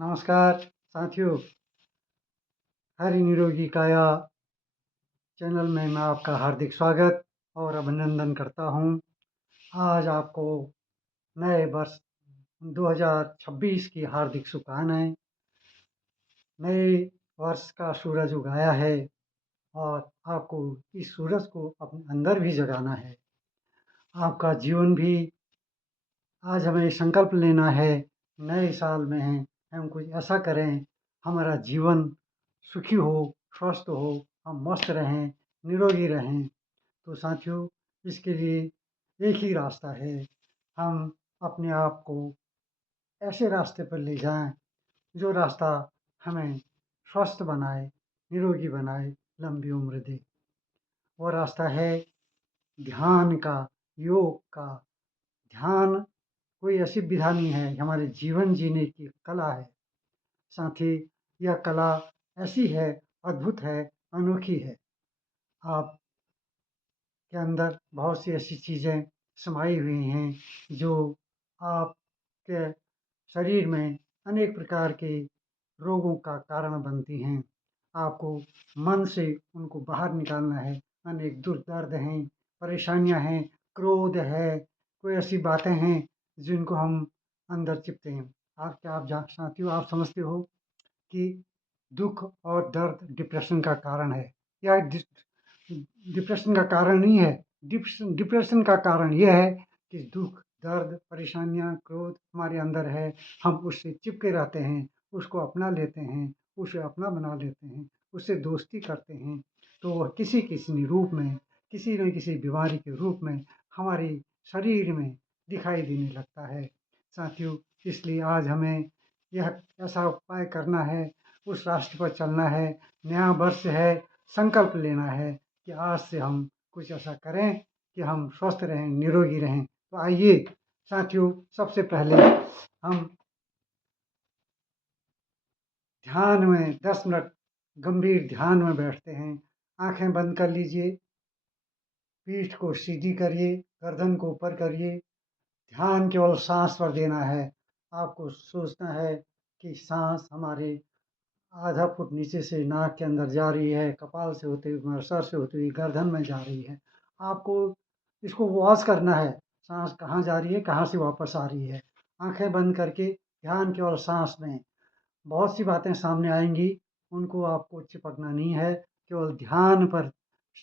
नमस्कार साथियों, हरि निरोगी काया चैनल में मैं आपका हार्दिक स्वागत और अभिनंदन करता हूँ। आज आपको नए वर्ष 2026 की हार्दिक शुभकामनाएं। नए वर्ष का सूरज उगाया है और आपको इस सूरज को अपने अंदर भी जगाना है। आपका जीवन भी आज हमें संकल्प लेना है, नए साल में हैं, हम कुछ ऐसा करें, हमारा जीवन सुखी हो, स्वस्थ हो, हम मस्त रहें, निरोगी रहें। तो साथियों, इसके लिए एक ही रास्ता है, हम अपने आप को ऐसे रास्ते पर ले जाएं, जो रास्ता हमें स्वस्थ बनाए, निरोगी बनाए, लंबी उम्र दे। वो रास्ता है ध्यान का, योग का। ध्यान कोई ऐसी विधा नहीं है, हमारे जीवन जीने की कला है। साथ ही यह कला ऐसी है, अद्भुत है, अनोखी है। आपके अंदर बहुत सी ऐसी चीज़ें समाई हुई हैं, जो आपके शरीर में अनेक प्रकार के रोगों का कारण बनती हैं। आपको मन से उनको बाहर निकालना है। अनेक दुःख दर्द हैं, परेशानियाँ हैं, क्रोध है, कोई ऐसी बातें हैं जिनको हम अंदर चिपते हैं। आप साथियों, आप समझते हो कि दुःख और दर्द डिप्रेशन का कारण है। या डिप्रेशन का कारण नहीं है। डिप्रेशन का कारण यह है कि दुःख, दर्द, परेशानियाँ, क्रोध हमारे अंदर है। हम उससे चिपके रहते हैं, उसको अपना लेते हैं, उसे अपना बना लेते हैं, उससे दोस्ती करते हैं। तो वह किसी-किसी रूप में, किसी न किसी बीमारी के रूप में हमारे शरीर में दिखाई देने लगता है। साथियों, इसलिए आज हमें यह ऐसा उपाय करना है, उस रास्ते पर चलना है। नया वर्ष है, संकल्प लेना है कि आज से हम कुछ ऐसा करें कि हम स्वस्थ रहें, निरोगी रहें। तो आइए साथियों, सबसे पहले हम ध्यान में 10 मिनट गंभीर ध्यान में बैठते हैं। आँखें बंद कर लीजिए, पीठ को सीधी करिए, गर्दन को ऊपर करिए। ध्यान केवल साँस पर देना है। आपको सोचना है कि साँस हमारे आधा फुट नीचे से नाक के अंदर जा रही है, कपाल से होते हुए, सर से होती हुई गर्दन में जा रही है। आपको इसको वॉच करना है, साँस कहाँ जा रही है, कहाँ से वापस आ रही है। आँखें बंद करके ध्यान केवल साँस में। बहुत सी बातें सामने आएँगी, उनको आपको चिपकना नहीं है, केवल ध्यान पर,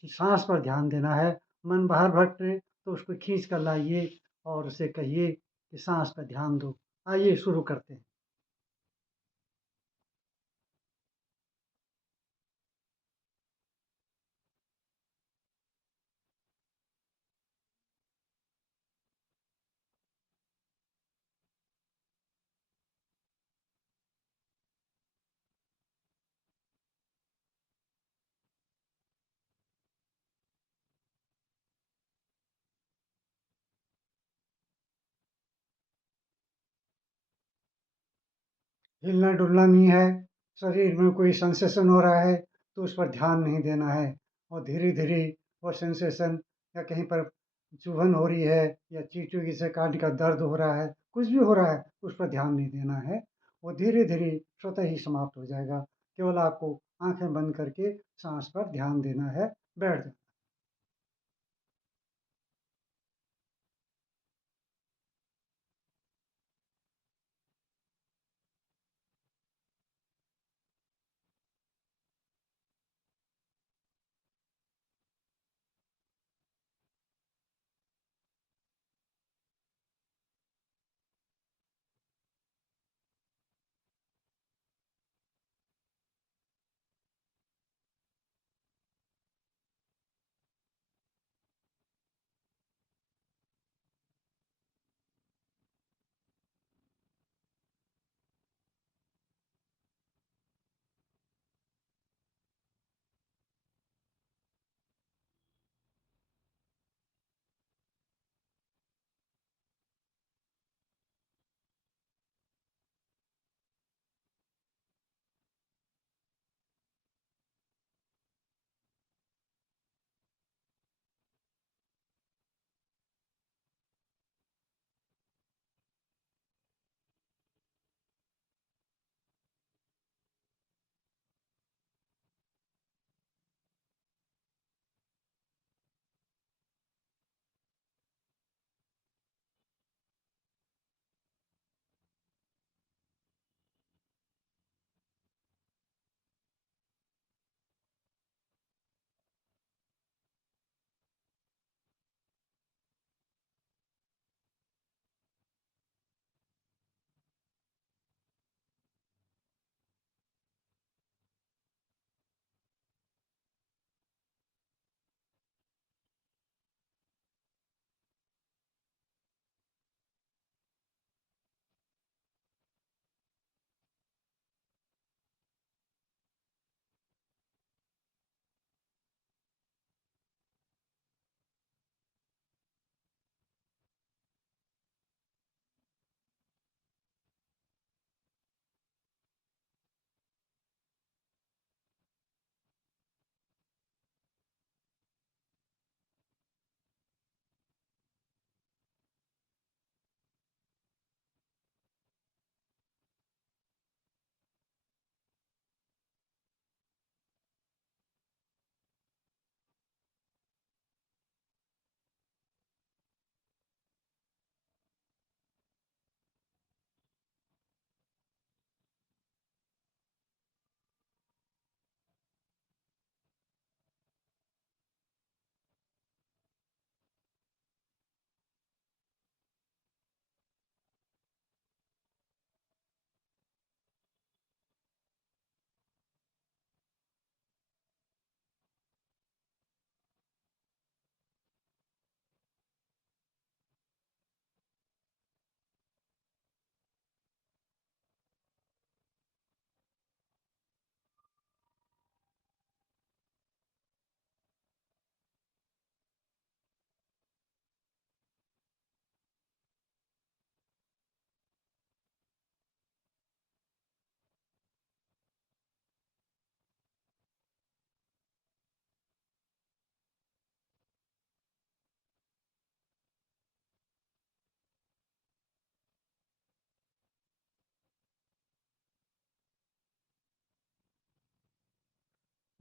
साँस पर ध्यान देना है। मन बाहर भटके तो उसको खींच कर लाइए और उसे कहिए कि साँस पे ध्यान दो। आइए शुरू करते हैं। हिलना-डुलना नहीं है, शरीर में कोई सेंसेशन हो रहा है तो उस पर ध्यान नहीं देना है और धीरे-धीरे वो सेंसेशन या कहीं पर चुभन हो रही है या चींटी से काट का दर्द हो रहा है, कुछ भी हो रहा है, उस पर ध्यान नहीं देना है। वो धीरे-धीरे स्वतः ही समाप्त हो जाएगा। केवल आपको आँखें बंद करके साँस पर ध्यान देना है, बैठ जाना।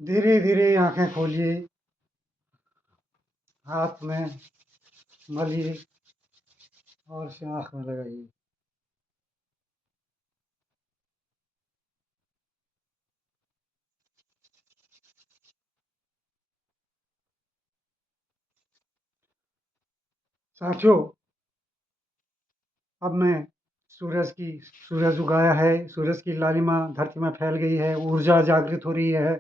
धीरे धीरे आंखें खोलिए, हाथ में मलिए और इसे आँख में लगाइए। साथियों, अब मैं सूरज उगाया है, सूरज की लालिमा धरती में फैल गई है, ऊर्जा जागृत हो रही है,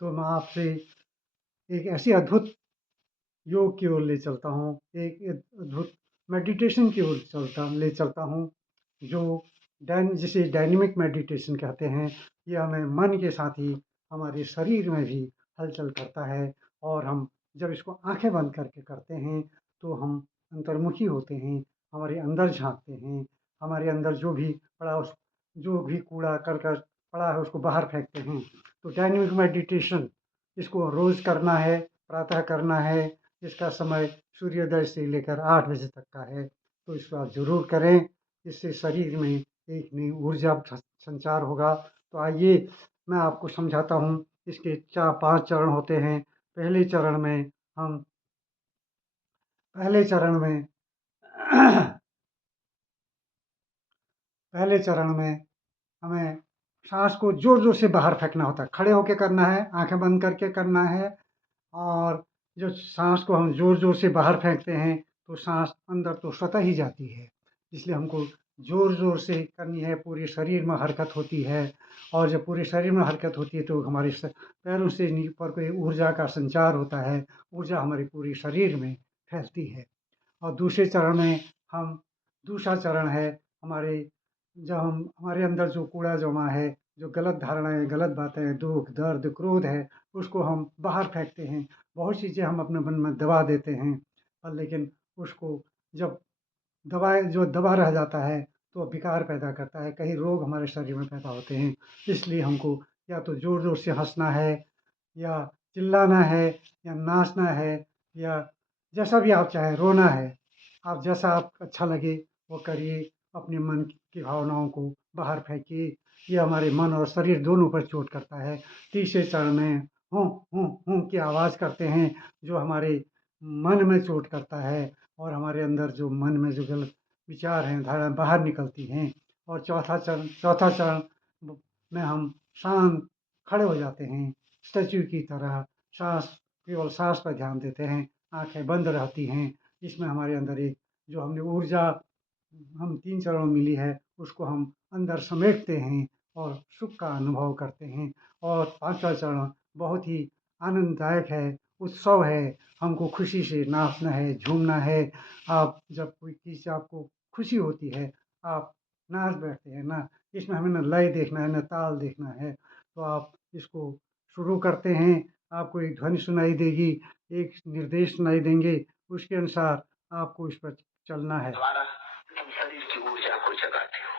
तो मैं आपसे एक ऐसी अद्भुत योग की ओर ले चलता हूँ, एक अद्भुत मेडिटेशन की ओर ले चलता हूँ, जो जिसे डायनेमिक मेडिटेशन कहते हैं। यह हमें मन के साथ ही हमारे शरीर में भी हलचल करता है, और हम जब इसको आंखें बंद करके करते हैं तो हम अंतर्मुखी होते हैं, हमारे अंदर झांकते हैं, हमारे अंदर जो भी कूड़ा करकट पड़ा है उसको बाहर फेंकते हैं। तो डायनेमिक मेडिटेशन इसको रोज़ करना है, प्रातः करना है। इसका समय सूर्योदय से लेकर 8 बजे तक का है, तो इसको आप ज़रूर करें। इससे शरीर में एक नई ऊर्जा संचार होगा। तो आइए मैं आपको समझाता हूँ। इसके 5 चरण होते हैं। पहले चरण में हम पहले चरण में पहले चरण में हमें सांस को जोर जोर से बाहर फेंकना होता है। खड़े होकर करना है, आंखें बंद करके करना है, और जो सांस को हम जोर जोर से बाहर फेंकते हैं तो सांस अंदर तो स्वतः ही जाती है, इसलिए हमको जोर जोर से करनी है। पूरे शरीर में हरकत होती है, और जब पूरे शरीर में हरकत होती है तो हमारे पैरों से नीचे पर कोई ऊर्जा का संचार होता है, ऊर्जा हमारे पूरे शरीर में फैलती है। और हम दूसरा चरण है हमारे जब हम हमारे अंदर जो कूड़ा जमा है, जो गलत धारणाएँ, गलत बातें, दुःख, दर्द, क्रोध है, उसको हम बाहर फेंकते हैं। बहुत चीज़ें हम अपने मन में दबा देते हैं, और लेकिन उसको जब जो दबा रह जाता है तो विकार पैदा करता है, कई रोग हमारे शरीर में पैदा होते हैं। इसलिए हमको या तो ज़ोर-ज़ोर से हँसना है, या चिल्लाना है, या नाचना है, या जैसा भी आप चाहें, रोना है। आप जैसा आपको अच्छा लगे वो करिए। अपने मन की भावनाओं को बाहर फेंकिए। ये हमारे मन और शरीर दोनों पर चोट करता है। तीसरे चरण में हुँ की आवाज़ करते हैं, जो हमारे मन में चोट करता है, और हमारे अंदर जो मन में जो गलत विचार हैं, धारणा बाहर निकलती हैं। और चौथा चरण में हम शांत खड़े हो जाते हैं, स्टैच्यू की तरह। साँस केवल साँस पर ध्यान देते हैं, आँखें बंद रहती हैं। इसमें हमारे अंदर एक जो हमने ऊर्जा हम 3 चरणों में मिली है, उसको हम अंदर समेटते हैं और सुख का अनुभव करते हैं। और 5वाँ चरण बहुत ही आनंददायक है, उत्सव है। हमको खुशी से नाचना है, झूमना है। आप जब कोई चीज़ से आपको खुशी होती है, आप नाच बैठते हैं ना। इसमें हमें ना लय देखना है, ना ताल देखना है। तो आप इसको शुरू करते हैं। आपको एक ध्वनि सुनाई देगी, एक निर्देश सुनाई देंगे, उसके अनुसार आपको इस पर चलना है। द्वारा तुम शरीर की ऊर्जा को जगाते हो।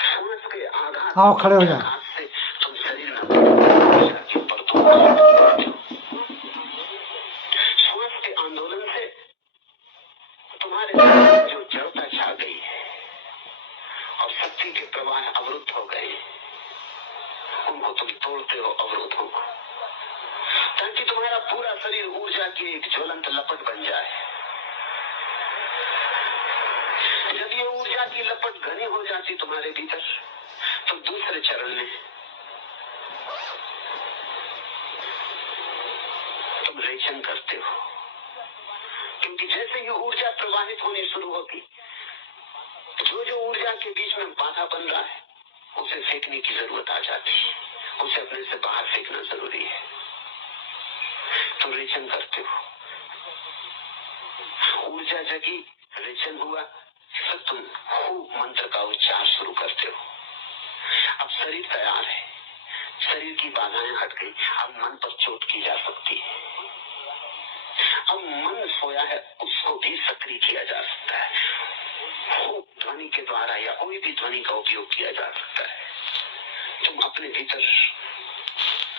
सांस के आघात आओ खड़े हो जाए। से तुम शरीर में ऊर्जा की परतों को जगाते हो। सांस के आंदोलन से तुम्हारे जो जड़ता छा गई है और शक्ति के प्रवाह अवरुद्ध हो गए, उनको तुम तोड़ते हो अवरोधों को, ताकि तुम्हारा पूरा शरीर ऊर्जा की एक ज्वलंत लपट बन जाए। जब ये ऊर्जा की लपट घनी हो जाती तुम्हारे भीतर, तो दूसरे चरण में तुम रेचन करते हो, क्योंकि जैसे ही ऊर्जा प्रवाहित होनी शुरू होगी, जो ऊर्जा के बीच में बाधा बन रहा है उसे फेंकने की जरूरत आ जाती है, उसे अपने से बाहर फेंकना जरूरी है। तुम रेचन करते हो, ऊर्जा जगी, रेचन हुआ, फिर तुम खूब मंत्र का उच्चार शुरू करते हो। अब शरीर तैयार है, शरीर की बाधाएं हट गई, अब मन पर चोट की जा सकती है। अब मन सोया है, उसको भी सक्रिय किया जा सकता है। खूब ध्वनि के द्वारा या कोई भी ध्वनि का उपयोग किया जा सकता है। तुम अपने भीतर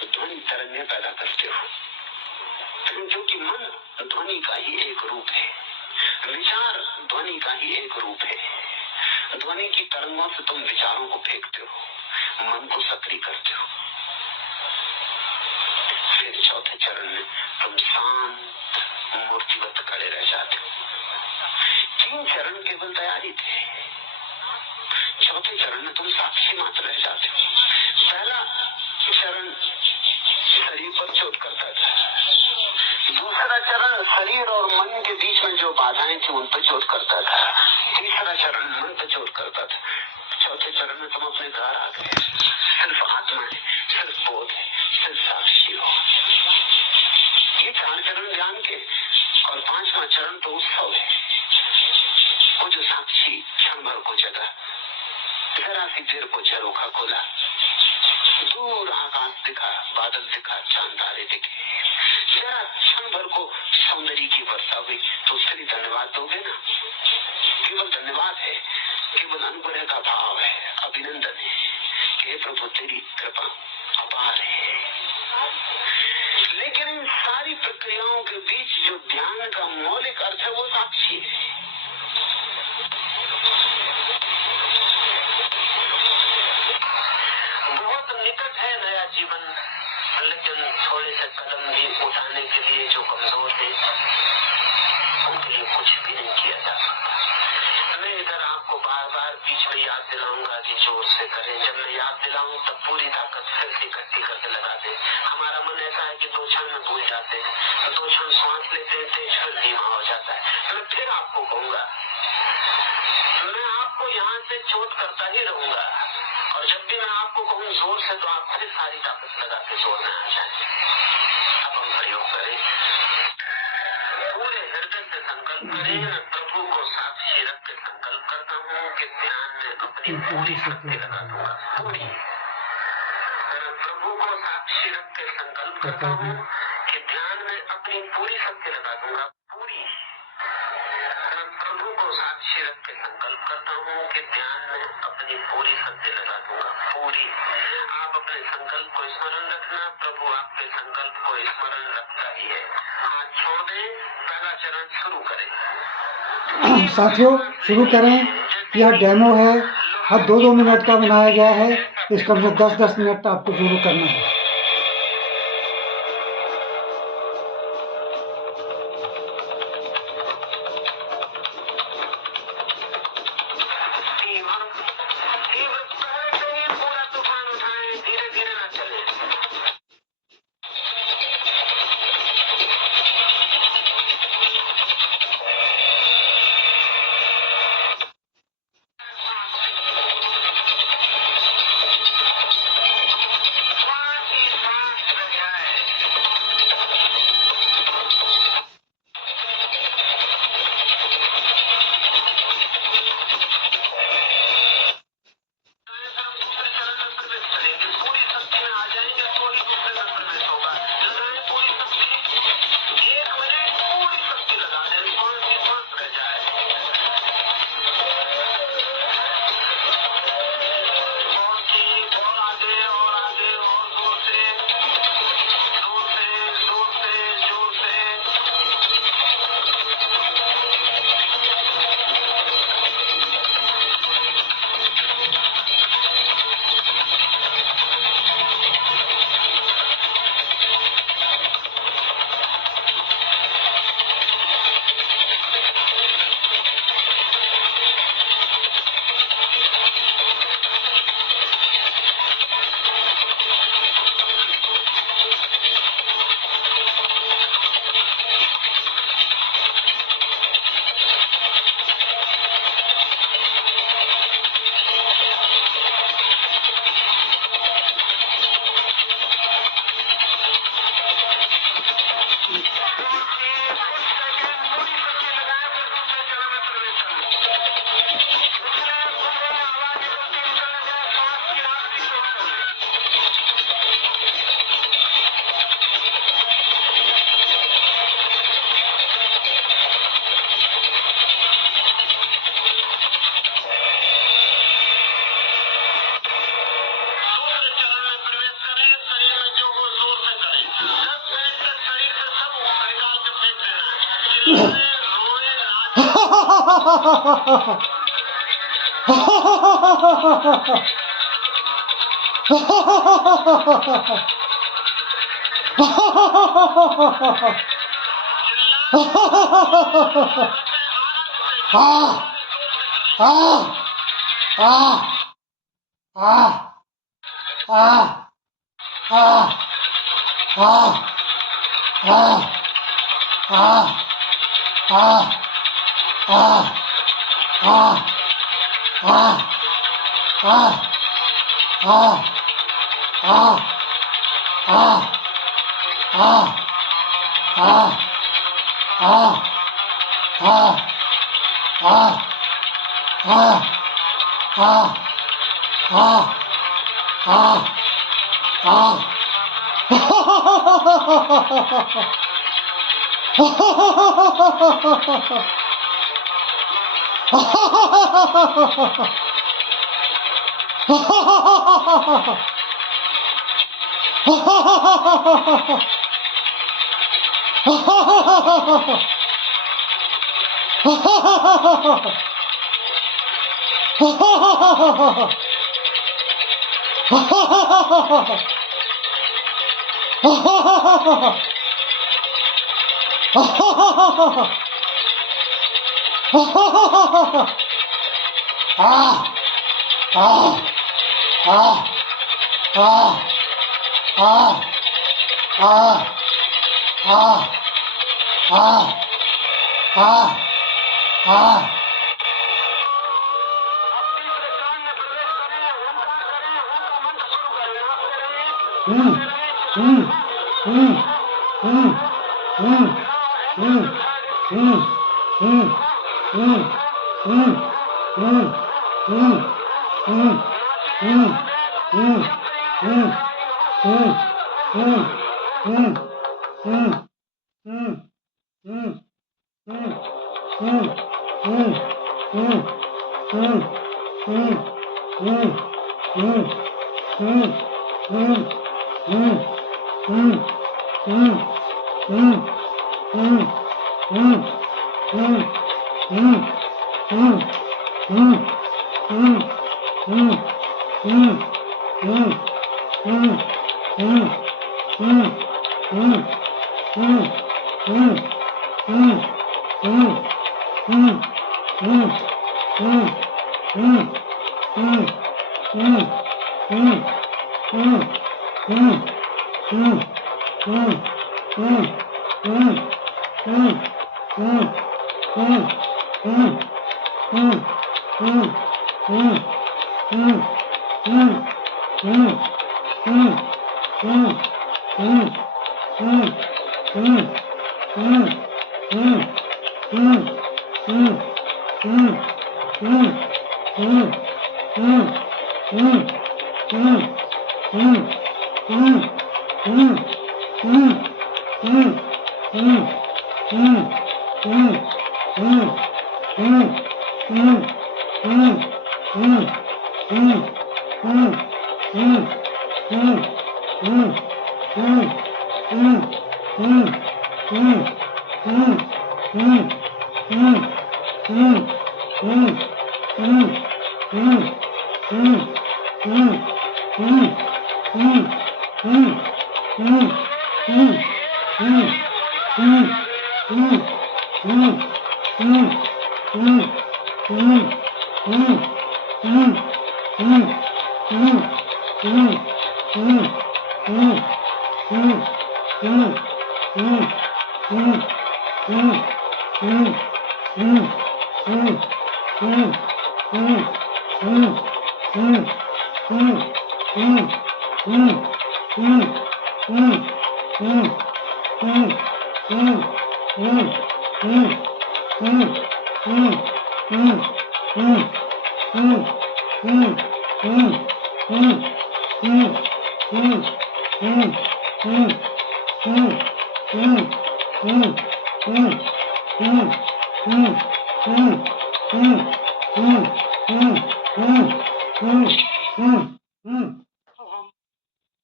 ध्वनि तरंगें पैदा करते हो, क्योंकि मन ध्वनि का ही एक रूप है, विचार ध्वनि का ही एक रूप है। ध्वनि की तरंगों से तुम विचारों को फेंकते हो, मन को सक्रिय करते हो। फिर चौथे चरण में तुम शांत मूर्तिवत खड़े रह जाते हो। 3 चरण केवल तैयारी थे, चौथे चरण में तुम साक्षी मात्र रह जाते हो। पहला चरण शरीर पर चोट करता था, दूसरा चरण शरीर और मन के बीच में जो बाधाएं थी उन पर चोट करता था, तीसरा चरण मन पर चोट करता था, चौथे चरण में तुम अपने घर आ गए। सिर्फ आत्मा है, सिर्फ बोध है, सिर्फ साक्षी हो। ये 4 चरण ज्ञान के, और 5वां चरण तो उत्सव है। वो जो साक्षी क्षण भर को जगा, जरा सी देर को झरोखा खोला, दूर आकाश दिखा, बादल दिखा, चांद तारे दिखे, जरा क्षण भर को सौंदर्य की वर्षा हुई, तो उसके लिए धन्यवाद दोगे ना? केवल धन्यवाद है, केवल अनुग्रह का भाव है, अभिनंदन है कि हे प्रभु तेरी कृपा अपार है। लेकिन इन सारी प्रक्रियाओं के बीच जो ध्यान का मौलिक अर्थ है वो साक्षी है। बहुत निकट है नया जीवन, लेकिन थोड़े से कदम भी उठाने के लिए जो कमजोर थे उनके लिए कुछ भी नहीं किया जा सकता। मैं इधर आपको बार बार बीच में याद दिलाऊंगा कि जोर से करें। जब मैं याद दिलाऊं तब पूरी ताकत फिर से इकट्ठी करके लगा दे। हमारा मन ऐसा है कि 2 क्षण में भूल जाते हैं, 2 क्षण सांस लेते हैं, तेज फिर धीमा हो जाता है। मैं फिर आपको कहूंगा, मैं आपको यहाँ से चोट करता ही रहूंगा, और जब भी मैं आपको कहूँ जोर से, तो आप फिर सारी ताकत लगा के जोर में आ जाए। अब हम प्रयोग करें, पूरे हृदय से संकल्प करें। मैं प्रभु को साक्षी रख के संकल्प करता हूँ कि ध्यान में अपनी पूरी शक्ति लगा दूंगा। पूरी, मैं प्रभु को साक्षी रख के संकल्प करता हूँ कि ध्यान में अपनी पूरी शक्ति लगा दूंगा। पूरी, मैं प्रभु को साक्षी रख के संकल्प करता हूँ कि ध्यान में अपनी पूरी शक्ति लगा दूंगा। पूरी, आप अपने संकल्प को स्मरण रखना, प्रभु आपके संकल्प को स्मरण रखता ही है। हाथ छोड़ दें, पहला चरण शुरू करें। साथियों शुरू करें। यह डेमो है, हर 2-2 मिनट का बनाया गया है। इसका मतलब 10-10 मिनट आपको शुरू करना है।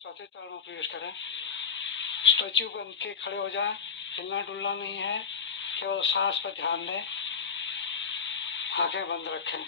चौथे चरण में प्रवेश करें। स्टैच्यू बन के खड़े हो जाएं, हिलना डुलना नहीं है, केवल सांस पर ध्यान दें, आंखें बंद रखें।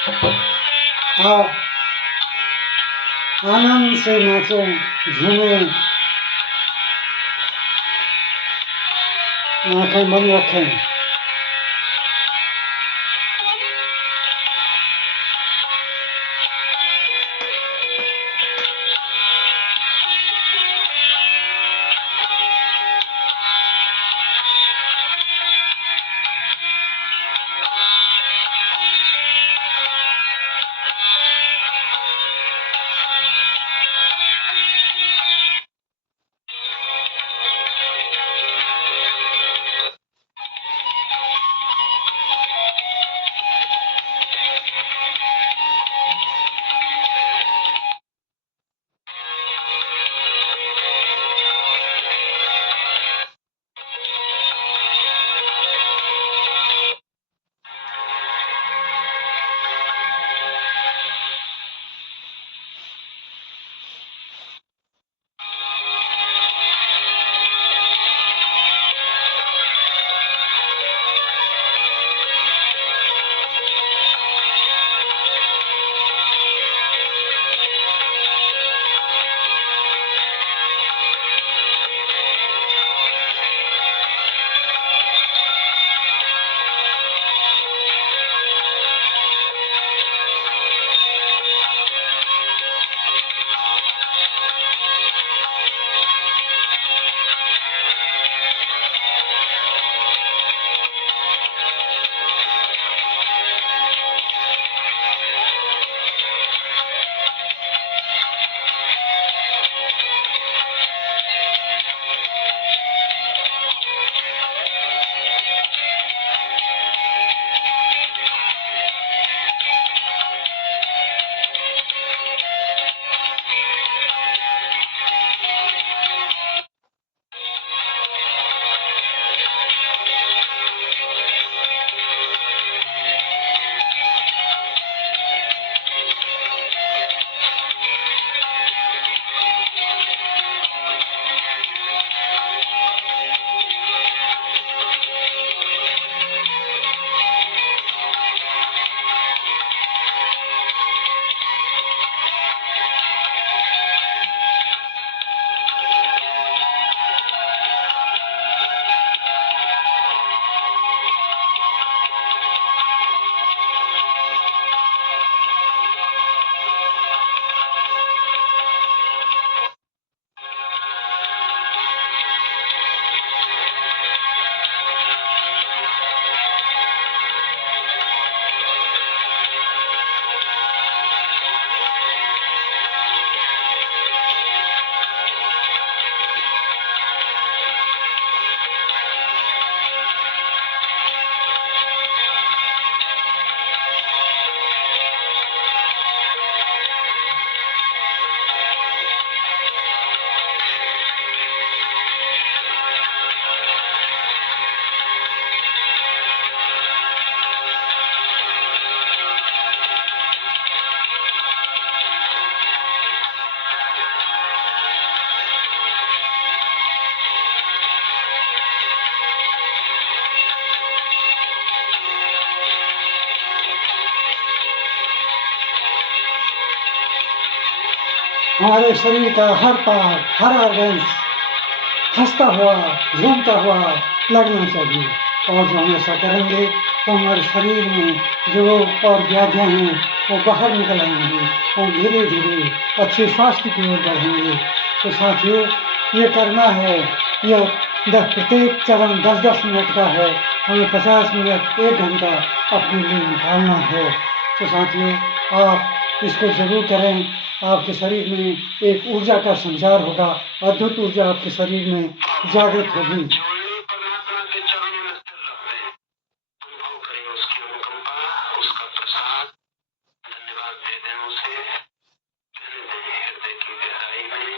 आओ आनंद से नाचें, झूमें, आंखें बंद रखें। हमारे शरीर का हर पार्ट, हर ऑर्गन्स हंसता हुआ, झूमता हुआ लगना चाहिए। और जो हम ऐसा करेंगे तो हमारे शरीर में जो रोग और व्याधियाँ हैं वो बाहर निकल आएंगी और धीरे धीरे अच्छे स्वास्थ्य की ओर बढ़ेंगे। तो साथियों, ये करना है, यह प्रत्येक चरण 10-10 मिनट का है, हमें 50 मिनट 1 घंटा अपने लिए निकालना है। तो साथियों, आप इसको ज़रूर करें। आपके शरीर में एक ऊर्जा का संचार होगा, अद्भुत ऊर्जा आपके शरीर में जागृत होगी। परमात्मा के चरणों में स्थिर रहे, अनुभव करें उसकी अनुकंपा, उसका प्रसाद, धन्यवाद दे दें उसे, कहने दें हृदय की गहराई में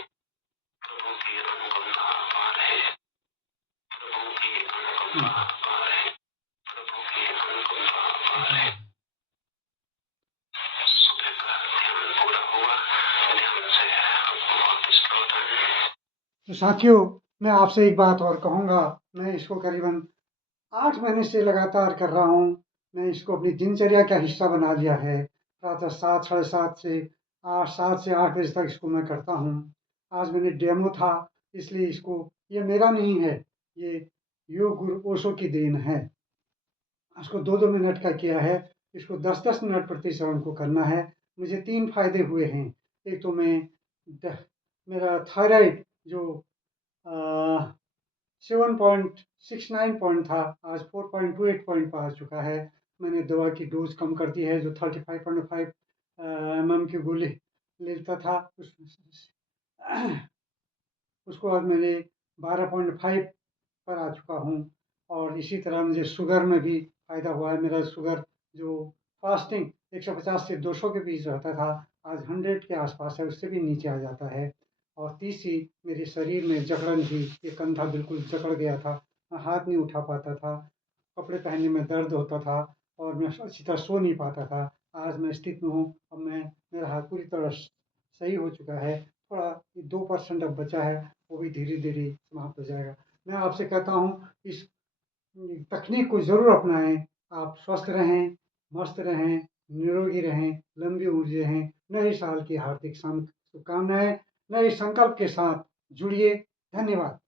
प्रभु की अनुकंपा अपार है, प्रभु की अनुकंपा अपार है, प्रभु की अनुकंपा अपार है। सुबह का ध्यान पूरा हुआ, ध्यान से अब वापस लौट आए। तो साथियों, मैं आपसे एक बात और कहूँगा। मैं इसको करीबन 8 महीने से लगातार कर रहा हूँ मैं इसको अपनी दिनचर्या का हिस्सा बना लिया है। प्रातः 7 साढ़े 7 से 8 बजे तक इसको मैं करता हूँ। आज मैंने डेमो था, इसलिए इसको ये मेरा नहीं है, ये योग गुरु ओशो की देन है। इसको 2-2 मिनट का किया है। इसको 10-10 मिनट प्रति चरण को करना है। मुझे 3 फ़ायदे हुए हैं। एक तो मेरा थायराइड जो अ, 7.69 पॉइंट था, आज 4.28 पॉइंट पर आ चुका है। मैंने दवा की डोज़ कम कर दी है, जो 35.5 एमएम की गोली लेता था, उसको आज मैंने 12.5 पर आ चुका हूँ। और इसी तरह मुझे शुगर में भी फ़ायदा हुआ है। मेरा शुगर जो फास्टिंग 150 से 200 के बीच रहता था, आज 100 के आसपास है, उससे भी नीचे आ जाता है। और तीसरी, मेरे शरीर में जकड़न थी, ये कंधा बिल्कुल जकड़ गया था, मैं हाथ नहीं उठा पाता था, कपड़े पहनने में दर्द होता था और मैं अच्छी तरह सो नहीं पाता था। आज मैं स्थिति में हूँ, अब मेरा हाथ पूरी तरह सही हो चुका है। थोड़ा 2% अब बचा है, वो भी धीरे-धीरे समाप्त हो जाएगा। मैं आपसे कहता हूँ, इस तकनीक को ज़रूर अपनाएँ। आप स्वस्थ रहें, मस्त रहें, निरोगी रहें, लंबी उम्र जिएँ। नए साल की हार्दिक शुभकामनाएँ। नए संकल्प के साथ जुड़िए। धन्यवाद।